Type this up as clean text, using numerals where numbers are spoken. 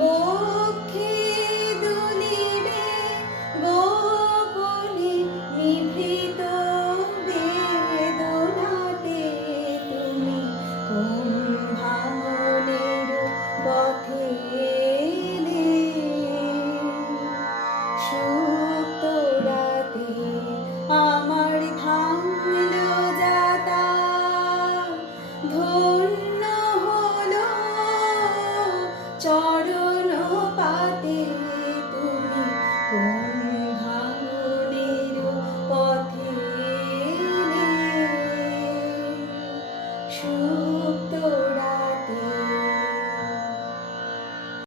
বক্ষে দুলিবে গোপনে নিভৃত বেদনাতে তুমি কোন ভাঙনের পথে এলে। সুপ্ত রাতে আমার ভাঙল যাতা, ধন্য হলো চরণ পাতে তুমি কোন ভাঙনের পথে এলে। সুপ্ত